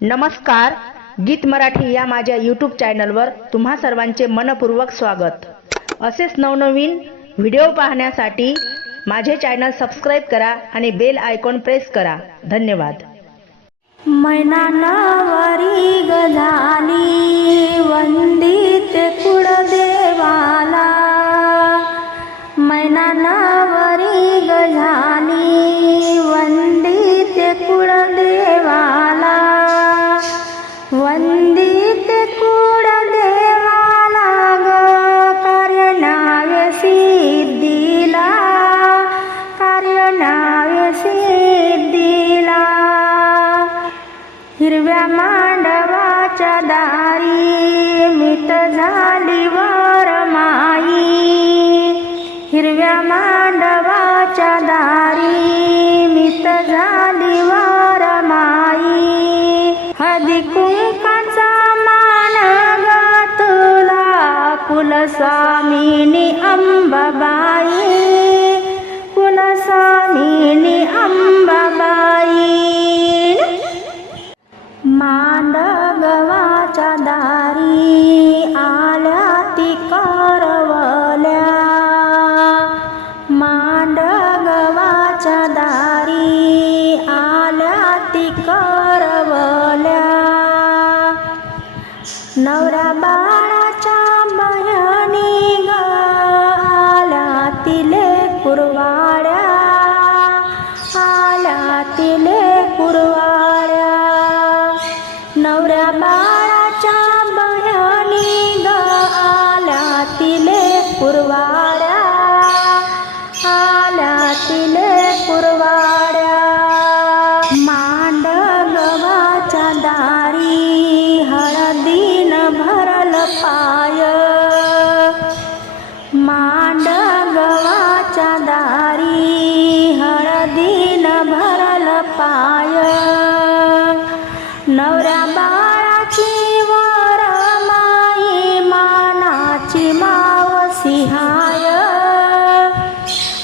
नमस्कार गीत मराठी या माझ्या यूट्यूब चॅनलवर तुम्हा सर्वांचे मनपूर्वक स्वागत. असेच नवनवीन व्हिडिओ पाहण्यासाठी माझे चॅनल सबस्क्राईब करा आणि बेल आयकॉन प्रेस करा. धन्यवाद. हिरव्या मांडवाच्या दारी मित झाली वर माई. हिरव्या मांडवाच्या दारी मित झाली वर माई. हदी कुंकाचा मान ग तुला कुलस्वामिनी अंबाबाई. कुलस्वामिनी अंबा पाय. मांड गव्हाच्या दारी हळदीन भरल पाय. नवऱ्या बाळाची वर माई मानाची माव सिंहाय.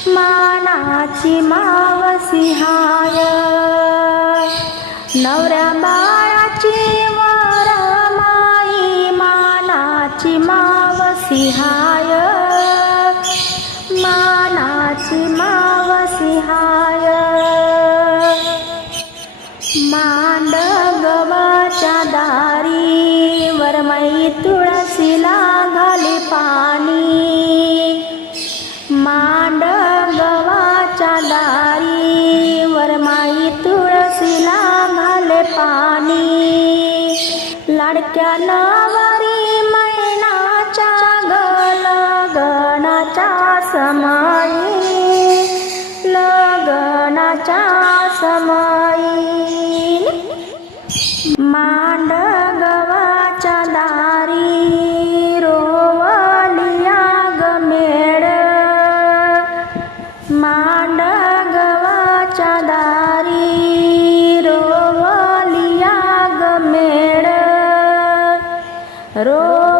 मानाची माव हाय सिहाय. मानाची माव सिहाय. मांड गवाच्या दारी वरमई तुळशीला घाली पाणी. मांडगवाच्या दारी वरमाई तुळशीला घाले पाणी. लाडक्या समाई लगनाच्या समयी मांडगवाच्या दारी रोवलिया गमेड मांडगवाच्या दारी रोवलिया गमेड रो